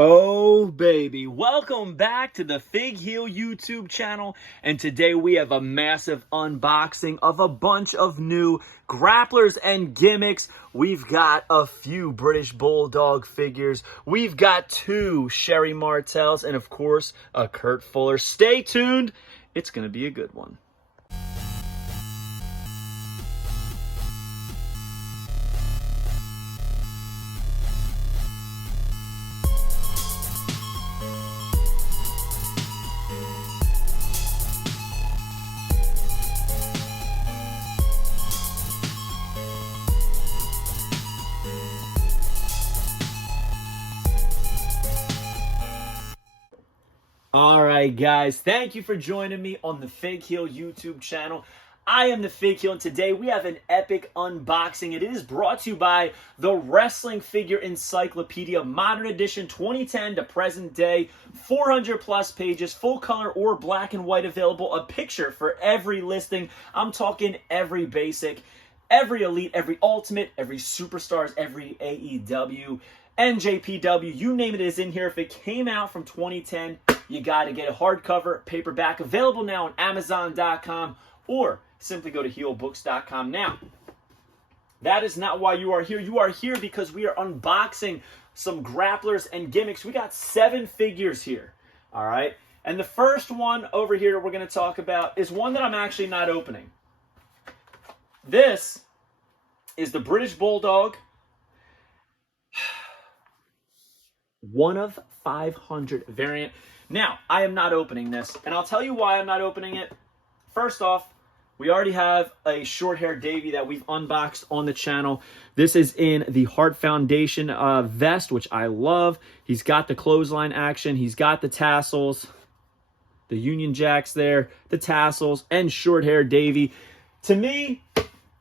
Oh baby, welcome back to the Fig Heel YouTube channel, and today we have a massive unboxing of a bunch of new grapplers and gimmicks. We've got a few British Bulldog figures, we've got 2 Sherri Martels, and of course a Kurt Fuller. Stay tuned, it's gonna be a good one. Alright guys, thank you for joining me on the Fig Heel YouTube channel. I am the Fig Heel, and today we have an epic unboxing. It is brought to you by the Wrestling Figure Encyclopedia, Modern Edition 2010 to present day, 400 plus pages, full color or black and white available, a picture for every listing. I'm talking every basic, every elite, every ultimate, every superstars, every AEW, NJPW, you name it is in here. If it came out from 2010, you got to get a hardcover, paperback, available now on Amazon.com or simply go to heelbooks.com. Now, that is not why you are here. You are here because we are unboxing some grapplers and gimmicks. We got 7 figures here, all right? And the first one over here we're going to talk about is one that I'm actually not opening. This is the British Bulldog. 1 of 500 variant. Now, I am not opening this, and I'll tell you why I'm not opening it. First off, we already have a short hair Davey that we've unboxed on the channel. This is in the Hart Foundation vest, which I love. He's got the clothesline action. He's got the tassels, the Union Jacks there, the tassels, and short hair Davey. To me,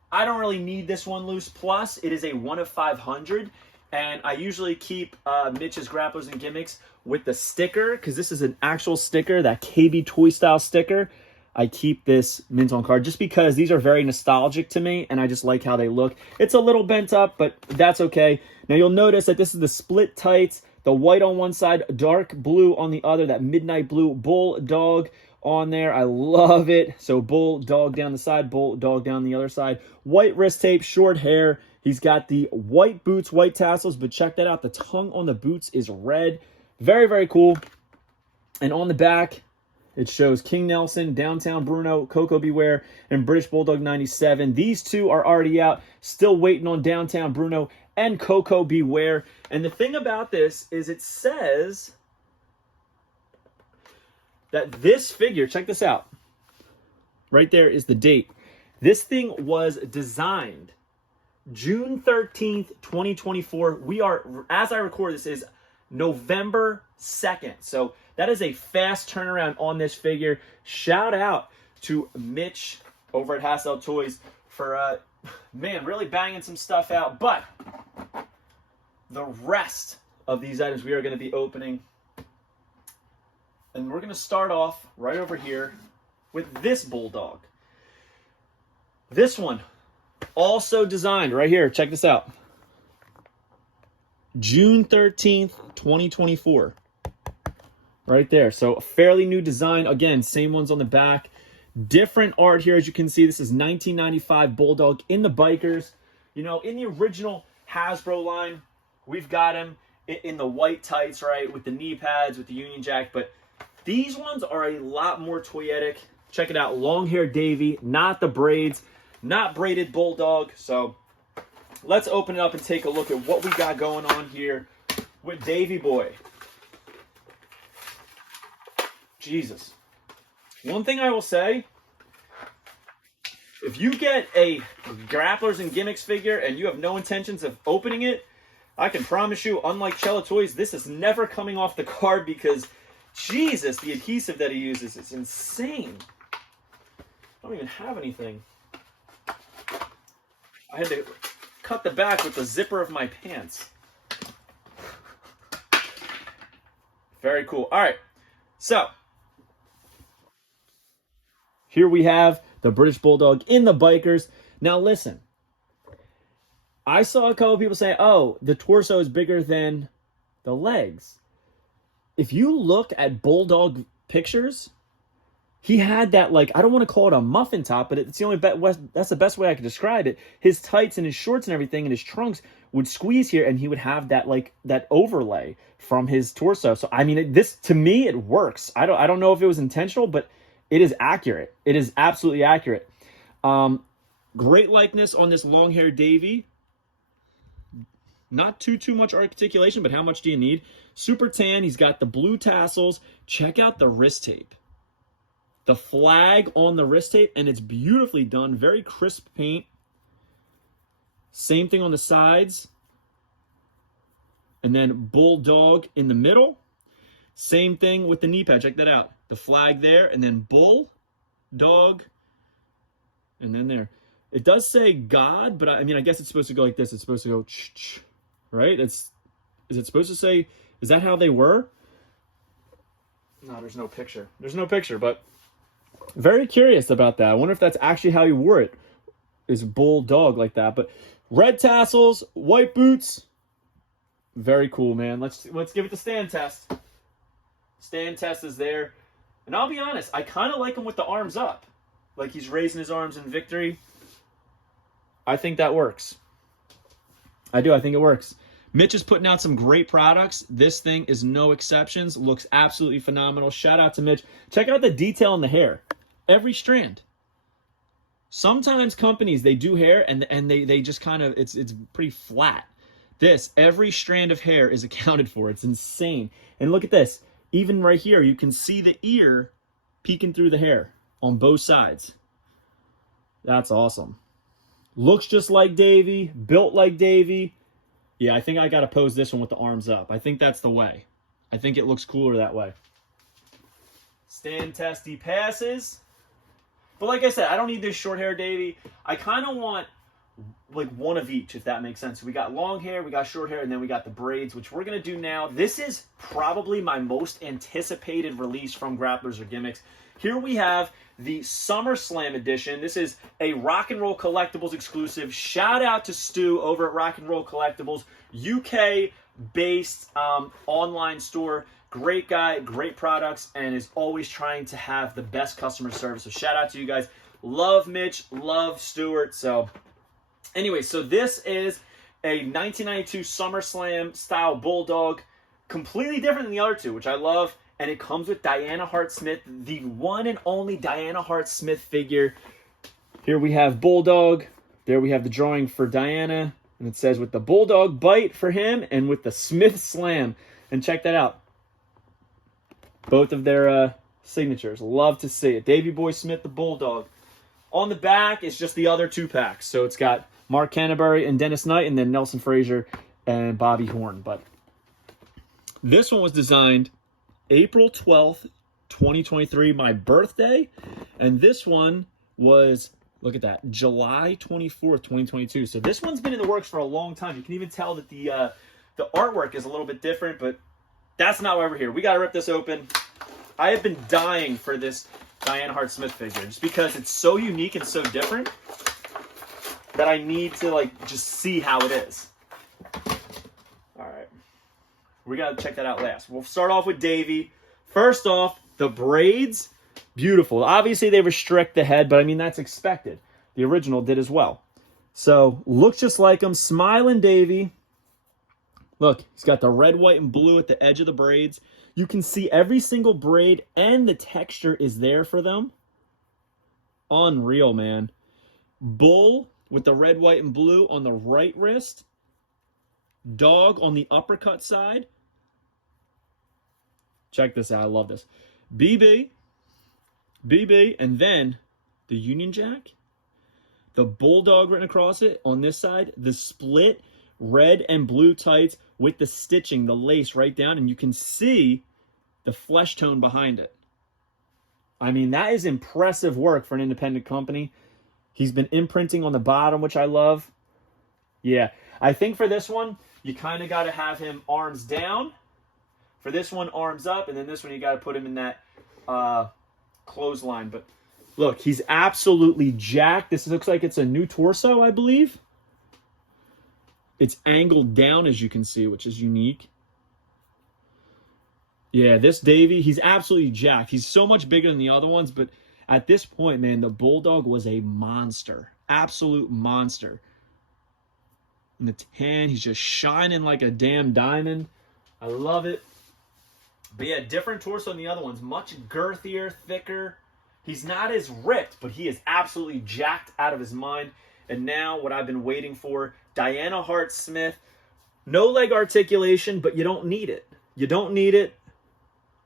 I don't really need this one loose. Plus, it is a 1 of 500. And I usually keep Mitch's Grapplers and Gimmicks with the sticker, because this is an actual sticker, that KB Toy style sticker. I keep this mint on card just because these are very nostalgic to me, and I just like how they look. It's a little bent up, but that's okay. Now you'll notice that this is the split tights, the white on one side, dark blue on the other, that midnight blue Bulldog on there. I love it. So Bulldog down the side, Bulldog down the other side. White wrist tape, short hair. He's got the white boots, white tassels, but check that out. The tongue on the boots is red. Very, very cool. And on the back, it shows King Nelson, Downtown Bruno, Coco Beware, and British Bulldog 97. These 2 are already out. Still waiting on Downtown Bruno and Coco Beware. And the thing about this is it says that this figure, check this out. Right there is the date. This thing was designed June 13th, 2024. We are, as I record this, is November 2nd. So that is a fast turnaround on this figure. Shout out to Mitch over at Hassel Toys for, man, really banging some stuff out. But the rest of these items we are going to be opening. And we're going to start off right over here with this Bulldog. This one, also designed right here. Check this out. June 13th, 2024. Right there. So a fairly new design. Again, same ones on the back. Different art here, as you can see. This is 1995 Bulldog in the bikers. You know, in the original Hasbro line, we've got him in the white tights, right? With the knee pads, with the Union Jack. But these ones are a lot more toyetic. Check it out. Long hair Davey, not the braids. Not braided Bulldog. So let's open it up and take a look at what we got going on here with Davey Boy. Jesus. One thing I will say, if you get a Grapplers and Gimmicks figure and you have no intentions of opening it, I can promise you, unlike Cello Toys, this is never coming off the card because, Jesus, the adhesive that he uses is insane. I don't even have anything. I had to cut the back with the zipper of my pants. Very cool. All right. So, here we have the British Bulldog in the bikers. Now, listen. I saw a couple people say, oh, the torso is bigger than the legs. if you look at Bulldog pictures, he had that, like, I don't want to call it a muffin top, but it's the only that's the best way I could describe it. His tights and his shorts and everything and his trunks would squeeze here, and he would have that, like, that overlay from his torso. So I mean, this, to me, it works. I don't know if it was intentional, but it is accurate. It is absolutely accurate. Great likeness on this long-haired Davey. Not too much articulation, but how much do you need? Super tan. He's got the blue tassels. Check out the wrist tape. The flag on the wrist tape, and it's beautifully done. Very crisp paint. Same thing on the sides. And then Bulldog in the middle. Same thing with the knee pad. Check that out. The flag there, and then Bulldog, and then there. It does say God, but I mean, I guess it's supposed to go like this. It's supposed to go ch-ch, right? Is it supposed to say, is that how they were? No, there's no picture. There's no picture, but very curious about that. I wonder if that's actually how he wore it, is Bulldog like that. But red tassels, white boots. Very cool, man. Let's give it the stand test. Stand test is there. And I'll be honest, I kind of like him with the arms up. Like he's raising his arms in victory. I think that works. I do. I think it works. Mitch is putting out some great products. This thing is no exceptions. Looks absolutely phenomenal. Shout out to Mitch. Check out the detail in the hair. Every strand. Sometimes companies, they do hair and they just kind of, it's pretty flat. This, every strand of hair is accounted for. It's insane. And look at this. Even right here, you can see the ear peeking through the hair on both sides. That's awesome. Looks just like Davey, built like Davey. Yeah, I think I got to pose this one with the arms up. I think that's the way. I think it looks cooler that way. Stand test, he passes. But like I said, I don't need this short hair Davey. I kind of want like one of each, if that makes sense. We got long hair, we got short hair, and then we got the braids, which we're going to do now. This is probably my most anticipated release from Grapplers or Gimmicks. Here we have the SummerSlam edition. This is a Rock and Roll Collectibles exclusive. Shout out to Stu over at Rock and Roll Collectibles, UK-based online store. Great guy, great products, and is always trying to have the best customer service. So shout out to you guys. Love Mitch, love Stuart. So anyway, so this is a 1992 SummerSlam style Bulldog. Completely different than the other two, which I love. And it comes with Diana Hart Smith, the one and only Diana Hart Smith figure. Here we have Bulldog. There we have the drawing for Diana. And it says with the Bulldog bite for him and with the Smith Slam. And check that out. Both of their signatures. Love to see it. Davey Boy Smith, the Bulldog. On the back is just the other two packs. So it's got Mark Canterbury and Dennis Knight, and then Nelson Frazier and Bobby Horn. But this one was designed April 12th, 2023, my birthday. And this one was, look at that, July 24th, 2022. So this one's been in the works for a long time. You can even tell that the artwork is a little bit different, but that's not why we're here. We got to rip this open. I have been dying for this Diana Hart Smith figure just because it's so unique and so different that I need to like just see how it is. All right. We got to check that out last. We'll start off with Davey. First off, the braids, beautiful. Obviously, they restrict the head, but I mean, that's expected. The original did as well. So, looks just like him. Smiling Davey. Look, he's got the red, white, and blue at the edge of the braids. You can see every single braid, and the texture is there for them. Unreal, man. Bull with the red, white, and blue on the right wrist. Dog on the uppercut side. Check this out. I love this. BB, and then the Union Jack. The Bulldog written across it on this side. The split red and blue tights with the stitching, the lace right down. And you can see the flesh tone behind it. I mean, that is impressive work for an independent company. He's been imprinting on the bottom, which I love. Yeah, I think for this one, you kind of got to have him arms down. For this one, arms up. And then this one, you got to put him in that clothesline. But look, he's absolutely jacked. This looks like it's a new torso, I believe. It's angled down, as you can see, which is unique. Yeah, this Davy, he's absolutely jacked. He's so much bigger than the other ones, but at this point, man, the Bulldog was a monster. Absolute monster. And the tan, he's just shining like a damn diamond. I love it. But yeah, different torso than the other ones. Much girthier, thicker. He's not as ripped, but he is absolutely jacked out of his mind. And now what I've been waiting for, Diana Hart Smith. No leg articulation, but you don't need it. You don't need it.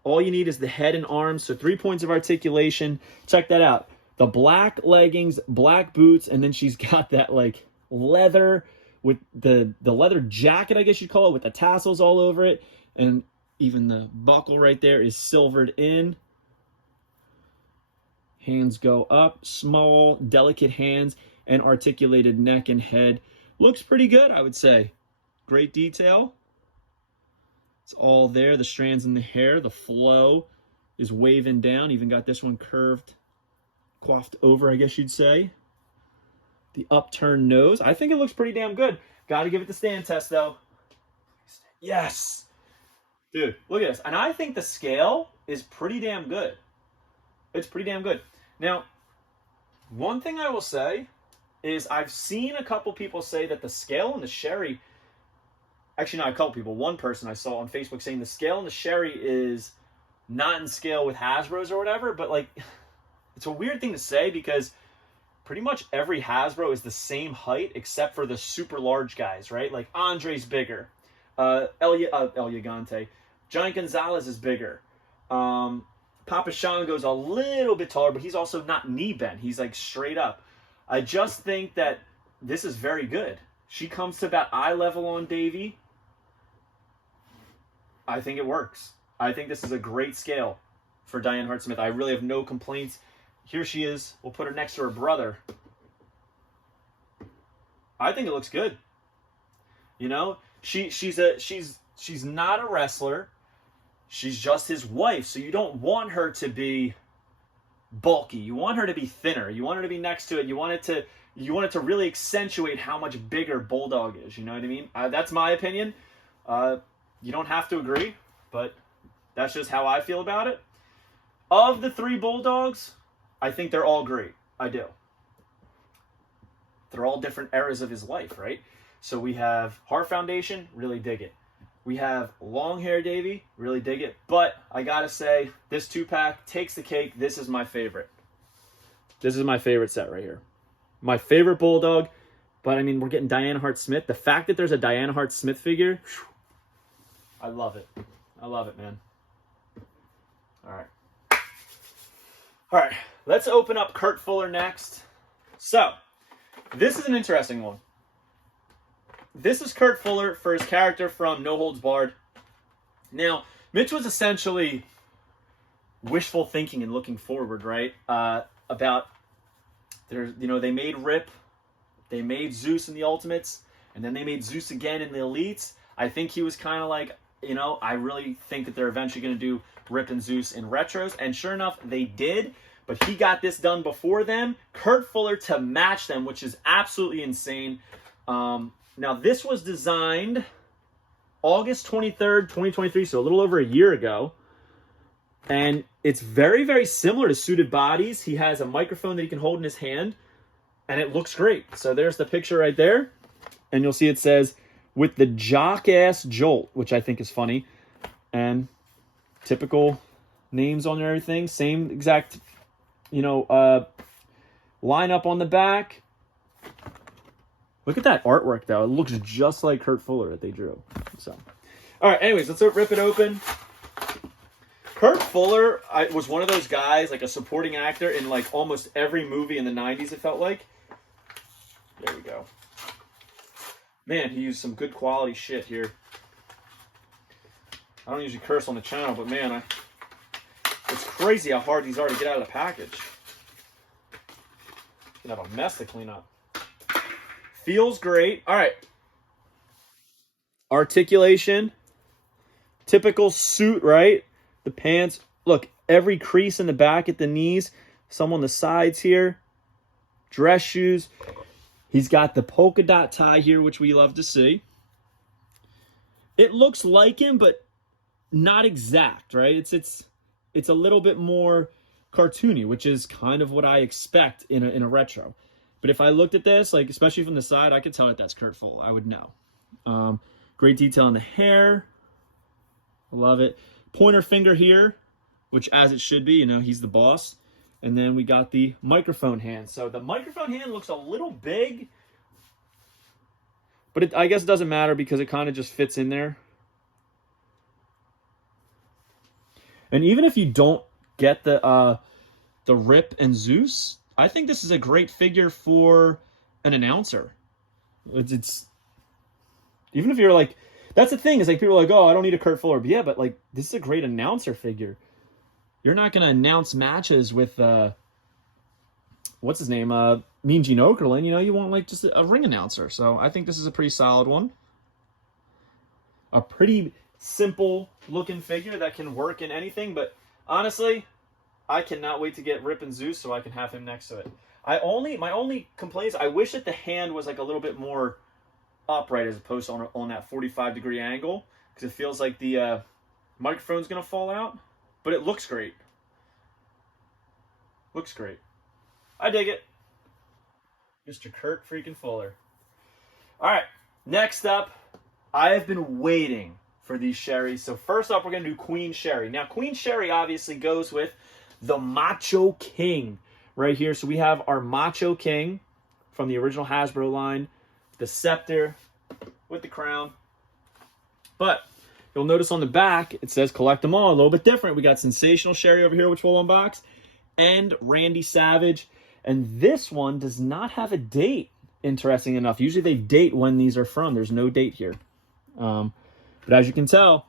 All you need is the head and arms. So 3 points of articulation. Check that out. The black leggings, black boots, and then she's got that like leather with the leather jacket, I guess you'd call it, with the tassels all over it. And even the buckle right there is silvered in. Hands go up, small, delicate hands, and articulated neck and head. Looks pretty good, I would say. Great detail. It's all there. The strands in the hair, the flow is waving down. Even got this one curved, coiffed over, I guess you'd say. The upturned nose. I think it looks pretty damn good. Got to give it the stand test, though. Yes. Dude, look at this. And I think the scale is pretty damn good. It's pretty damn good. Now, one thing I will say is I've seen a couple people say that the scale on the Sherri, actually not a couple people, one person I saw on Facebook saying the scale on the Sherri is not in scale with Hasbro's or whatever, but like, it's a weird thing to say because pretty much every Hasbro is the same height except for the super large guys, right? Like Andre's bigger. El Gigante. Giant Gonzalez is bigger. Papa Shango's a little bit taller, but he's also not knee bent. He's like straight up. I just think that this is very good. She comes to about eye level on Davy. I think it works. I think this is a great scale for Diane Hart Smith. I really have no complaints. Here she is. We'll put her next to her brother. I think it looks good. You know, she's not a wrestler. She's just his wife, so you don't want her to be bulky. You want her to be thinner. You want her to be next to it. You want it to really accentuate how much bigger Bulldog is. You know what I mean? That's my opinion. You don't have to agree, but that's just how I feel about it. Of the 3 Bulldogs, I think they're all great. I do. They're all different eras of his life, right? So we have Hart Foundation, really dig it. We have Long Hair Davy, really dig it. But I gotta say, this 2-pack takes the cake. This is my favorite. This is my favorite set right here. My favorite Bulldog. But I mean, we're getting Diana Hart Smith. The fact that there's a Diana Hart Smith figure, whew, I love it. I love it, man. All right. All right, let's open up Kurt Fuller next. So, this is an interesting one. This is Kurt Fuller for his character from No Holds Barred. Now, Mitch was essentially wishful thinking and looking forward, right? About they made Rip, they made Zeus in the Ultimates, and then they made Zeus again in the Elites. I think he was kind of like, I really think that they're eventually going to do Rip and Zeus in retros, and sure enough, they did. But he got this done before them. Kurt Fuller to match them, which is absolutely insane. Now, this was designed August 23rd, 2023, so a little over a year ago. And it's very, very similar to Suited Bodies. He has a microphone that he can hold in his hand, and it looks great. So there's the picture right there. And you'll see it says, with the jock-ass jolt, which I think is funny. And typical names on everything. Same exact, lineup on the back. Look at that artwork, though. It looks just like Kurt Fuller that they drew. So, all right, anyways, let's rip it open. Kurt Fuller was one of those guys, like a supporting actor in like almost every movie in the 90s, it felt like. There we go. Man, he used some good quality shit here. I don't usually curse on the channel, but man, it's crazy how hard these are to get out of the package. Gonna have a mess to clean up. Feels great. All right. Articulation. Typical suit, right? The pants. Look, every crease in the back at the knees. Some on the sides here. Dress shoes. He's got the polka dot tie here, which we love to see. It looks like him, but not exact, right? It's a little bit more cartoony, which is kind of what I expect in a retro. But if I looked at this, like especially from the side, I could tell that that's Kurt Fuller. I would know. Great detail in the hair. I love it. Pointer finger here, which as it should be, you know, he's the boss. And then we got the microphone hand. So the microphone hand looks a little big, but I guess it doesn't matter because it kind of just fits in there. And even if you don't get the Rip and Zeus, I think this is a great figure for an announcer. It's even if you're like, that's the thing, is like people are like, oh, I don't need a Kurt Fuller. But yeah, but like this is a great announcer figure. You're not gonna announce matches with what's his name? Mean Gene Okerlund. You know, you want like just a ring announcer. So I think this is a pretty solid one. A pretty simple looking figure that can work in anything, but honestly, I cannot wait to get Rip and Zeus so I can have him next to it. My only complaint is I wish that the hand was like a little bit more upright as opposed to on that 45-degree angle, because it feels like the microphone's gonna fall out, but it looks great. Looks great. I dig it. Mr. Kurt freaking Fuller. All right, next up, I have been waiting for these Sherrys. So first off, we're going to do Queen Sherri. Now, Queen Sherri obviously goes with the Macho King right here. So we have our Macho King from the original Hasbro line, the scepter with the crown. But you'll notice on the back, it says collect them all. A little bit different. We got Sensational Sherri over here, which we'll unbox, and Randy Savage. And this one does not have a date, interesting enough. Usually they date when these are from. There's no date here. But as you can tell,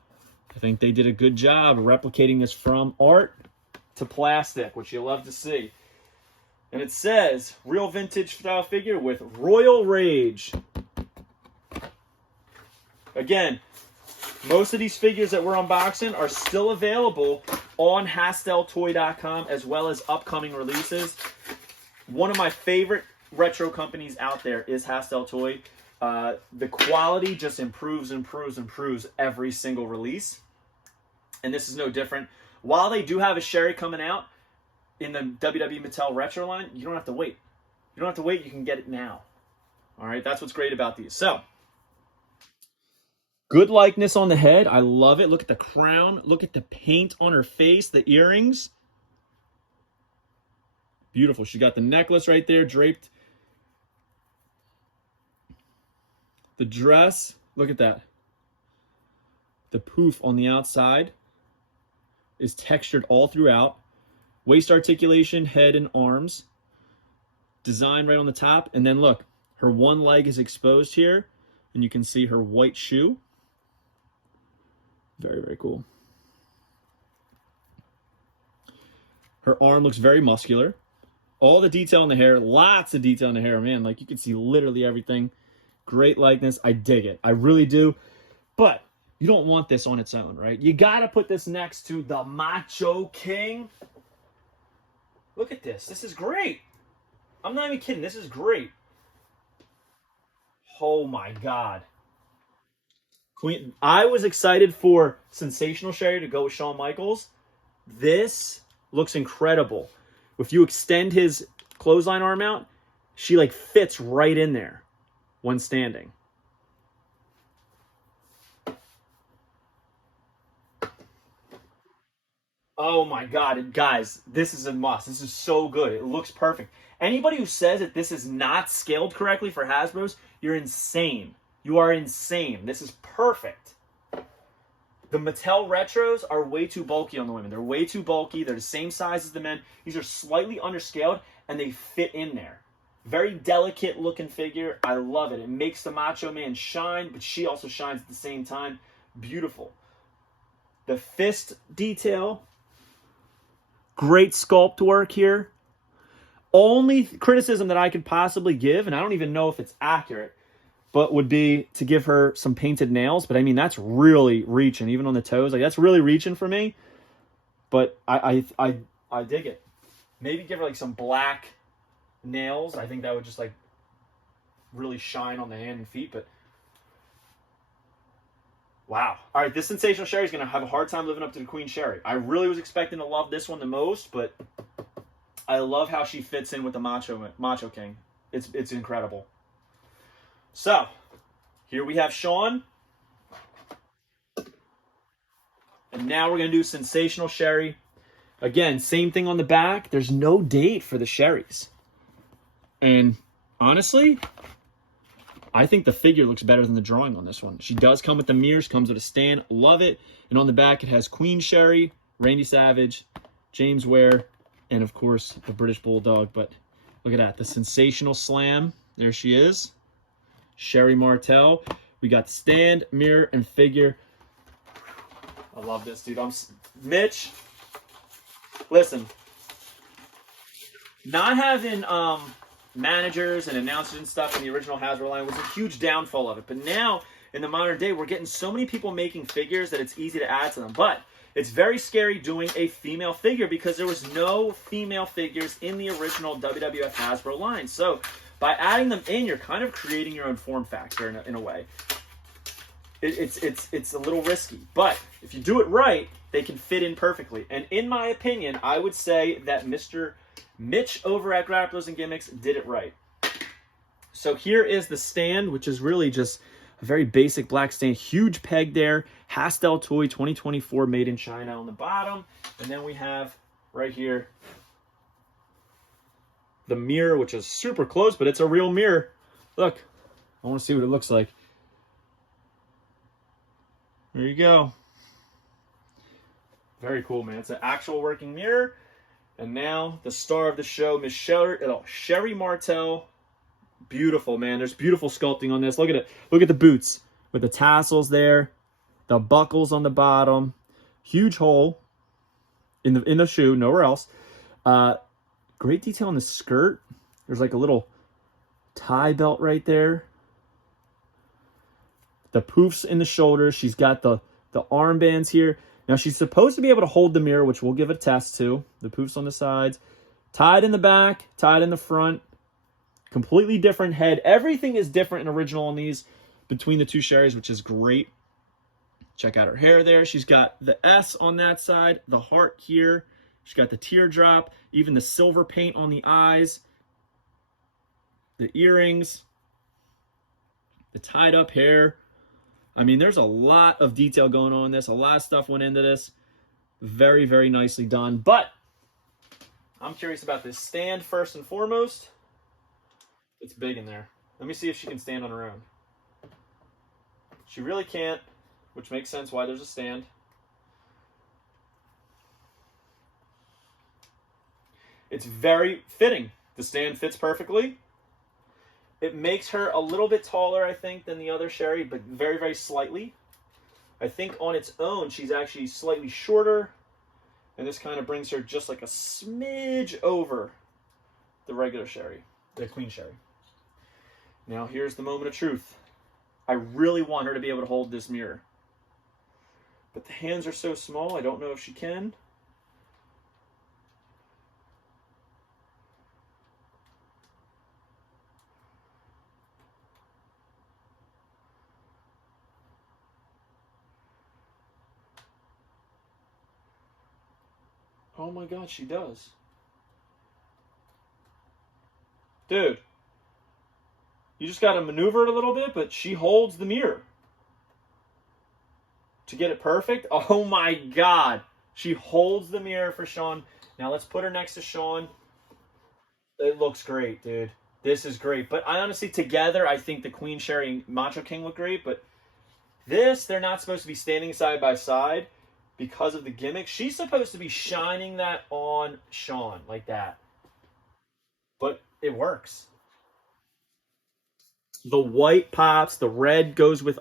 I think they did a good job replicating this from art to plastic, which you love to see. And it says, real vintage style figure with Royal Rage. Again, most of these figures that we're unboxing are still available on HastelToy.com as well as upcoming releases. One of my favorite retro companies out there is Hastel Toy. The quality just improves every single release. And this is no different. While they do have a Sherri coming out in the WWE Mattel Retro line, you don't have to wait. You don't have to wait. You can get it now. All right, that's what's great about these. So, good likeness on the head. I love it. Look at the crown. Look at the paint on her face, the earrings. Beautiful. She got the necklace right there draped. The dress, look at that. The poof on the outside is textured all throughout. Waist articulation, head and arms. Design right on the top. And then look, her one leg is exposed here. And you can see her white shoe. Very, very cool. Her arm looks very muscular. All the detail in the hair, lots of detail in the hair, man. Like you can see literally everything. Great likeness. I dig it. I really do. But you don't want this on its own, right? You got to put this next to the Macho King. Look at this. This is great. I'm not even kidding. This is great. Oh my God. Queen. I was excited for Sensational Sherri to go with Shawn Michaels. This looks incredible. If you extend his clothesline arm out, she like fits right in there when standing. Oh my God, guys, this is a must. This is so good. It looks perfect. Anybody who says that this is not scaled correctly for Hasbro's, you're insane. You are insane. This is perfect. The Mattel Retros are way too bulky on the women. They're way too bulky. They're the same size as the men. These are slightly underscaled, and they fit in there. Very delicate looking figure. I love it. It makes the Macho Man shine, but she also shines at the same time. Beautiful. The fist detail. Great sculpt work here. Only criticism that I could possibly give, and I don't even know if it's accurate, but would be to give her some painted nails. But I mean, that's really reaching, even on the toes. Like that's really reaching for me. But I dig it. Maybe give her like some black nails. I think that would just like really shine on the hand and feet. But Wow. All right, this Sensational Sherri is going to have a hard time living up to the Queen Sherri. I really was expecting to love this one the most, but I love how she fits in with the Macho King. It's incredible. So, here we have Shawn. And now we're going to do Sensational Sherri. Again, same thing on the back. There's no date for the Sherris. And honestly, I think the figure looks better than the drawing on this one. She does come with the mirrors, comes with a stand. Love it. And on the back, it has Queen Sherri, Randy Savage, James Ware, and of course, the British Bulldog. But look at that. The Sensational Slam. There she is. Sherri Martel. We got stand, mirror, and figure. I love this, dude. Mitch, listen. Not having managers and announcers and stuff in the original Hasbro line was a huge downfall of it. But now, in the modern day, we're getting so many people making figures that it's easy to add to them. But it's very scary doing a female figure because there was no female figures in the original WWF Hasbro line. So by adding them in, you're kind of creating your own form factor in a way. It's a little risky, but if you do it right, they can fit in perfectly. And in my opinion, I would say that Mr. Mitch over at Grapplers and Gimmicks did it right. So here is the stand, which is really just a very basic black stand. Huge peg there. Hastel Toy 2024 made in China on the bottom. And then we have right here the mirror, which is super close, but it's a real mirror. Look, I want to see what it looks like. There you go. Very cool, man. It's an actual working mirror. And now the star of the show, Miss Sherri Martel. Beautiful, man. There's beautiful sculpting on this. Look at it. Look at the boots with the tassels there, the buckles on the bottom, huge hole in the shoe, nowhere else. Great detail on the skirt. There's like a little tie belt right there. The poofs in the shoulders. She's got the armbands here. Now, she's supposed to be able to hold the mirror, which we'll give a test to. The poofs on the sides. Tied in the back. Tied in the front. Completely different head. Everything is different and original on these between the two Sherris, which is great. Check out her hair there. She's got the S on that side. The heart here. She's got the teardrop. Even the silver paint on the eyes. The earrings. The tied up hair. I mean, there's a lot of detail going on in this. A lot of stuff went into this. Very, very nicely done. But I'm curious about this stand first and foremost. It's big in there. Let me see if she can stand on her own. She really can't, which makes sense why there's a stand. It's very fitting. The stand fits perfectly. It makes her a little bit taller, I think, than the other Sherri, but very, very slightly. I think on its own, she's actually slightly shorter. And this kind of brings her just like a smidge over the regular Sherri, the Queen Sherri. Now, here's the moment of truth. I really want her to be able to hold this mirror. But the hands are so small, I don't know if she can. Oh my God, she does. Dude, you just got to maneuver it a little bit, but she holds the mirror. To get it perfect, oh my God. She holds the mirror for Shawn. Now let's put her next to Shawn. It looks great, dude. This is great. But I honestly, together, I think the Queen Sherri and Macho King look great. But this, they're not supposed to be standing side by side. Because of the gimmick, she's supposed to be shining that on Shawn like that. But it works. The white pops, the red goes with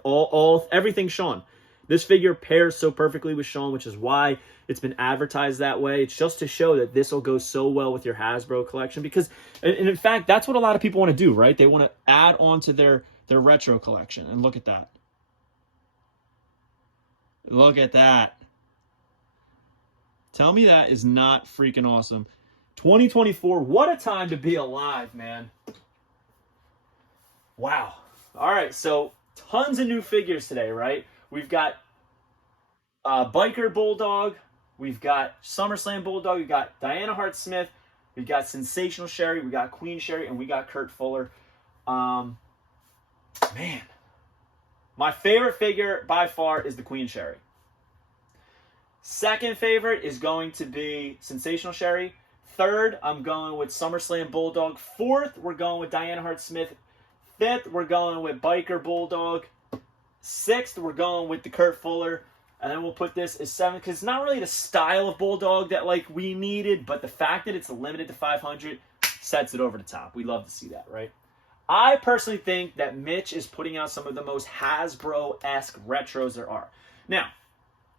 everything Shawn. This figure pairs so perfectly with Shawn, which is why it's been advertised that way. It's just to show that this will go so well with your Hasbro collection. Because, and in fact, that's what a lot of people want to do, right? They want to add on to their retro collection. And look at that. Look at that. Tell me that is not freaking awesome. 2024, what a time to be alive, man. Wow. All right, so tons of new figures today, right? We've got Biker Bulldog. We've got SummerSlam Bulldog. We've got Diana Hart Smith. We've got Sensational Sherri. We got Queen Sherri. And we got Kurt Fuller. Man. My favorite figure by far is the Queen Sherri. Second favorite is going to be Sensational Sherri. Third, I'm going with SummerSlam Bulldog. Fourth, we're going with Diana Hart Smith. Fifth, we're going with Biker Bulldog. Sixth, we're going with the Kurt Fuller. And then we'll put this as seventh, because it's not really the style of Bulldog that like we needed, but the fact that it's limited to 500 sets it over the top. We love to see that, right? I personally think that Mitch is putting out some of the most Hasbro-esque retros there are. Now,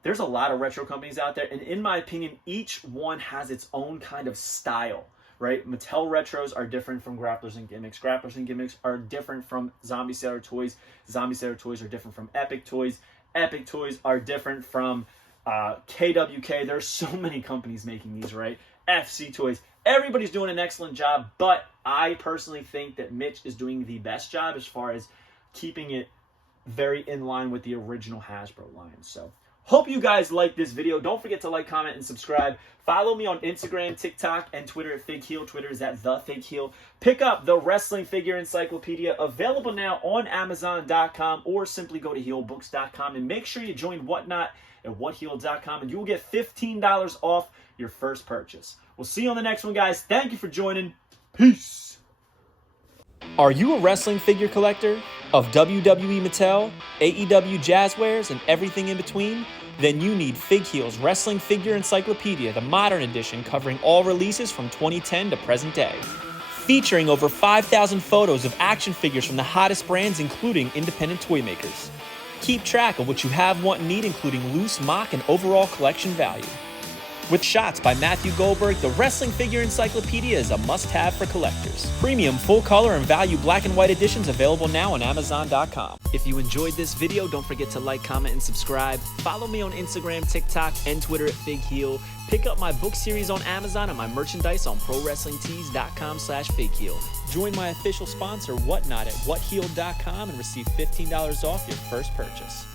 there's a lot of retro companies out there, and in my opinion, each one has its own kind of style, right? Mattel retros are different from Grapplers and Gimmicks. Grapplers and Gimmicks are different from Zombie Sailor Toys. Zombie Sailor Toys are different from Epic Toys. Epic Toys are different from KWK. There's so many companies making these, right? FC Toys. Everybody's doing an excellent job, but I personally think that Mitch is doing the best job as far as keeping it very in line with the original Hasbro line. So, hope you guys like this video. Don't forget to like, comment, and subscribe. Follow me on Instagram, TikTok, and Twitter at FigHeel. Twitter is at TheFigHeel. Pick up the Wrestling Figure Encyclopedia, available now on Amazon.com, or simply go to HeelBooks.com, and make sure you join Whatnot at WhatHeel.com, and you will get $15 off your first purchase. We'll see you on the next one, guys. Thank you for joining. Peace. Are you a wrestling figure collector of WWE Mattel, AEW Jazzwares, and everything in between? Then you need FigHeel's Wrestling Figure Encyclopedia, the modern edition covering all releases from 2010 to present day. Featuring over 5,000 photos of action figures from the hottest brands, including independent toy makers. Keep track of what you have, want, and need, including loose, mock, and overall collection value. With shots by Matthew Goldberg, the Wrestling Figure Encyclopedia is a must-have for collectors. Premium, full-color, and value black and white editions available now on Amazon.com. If you enjoyed this video, don't forget to like, comment, and subscribe. Follow me on Instagram, TikTok, and Twitter at FigHeel. Pick up my book series on Amazon and my merchandise on ProWrestlingTees.com/FigHeel. Join my official sponsor, Whatnot, at WhatHeel.com and receive $15 off your first purchase.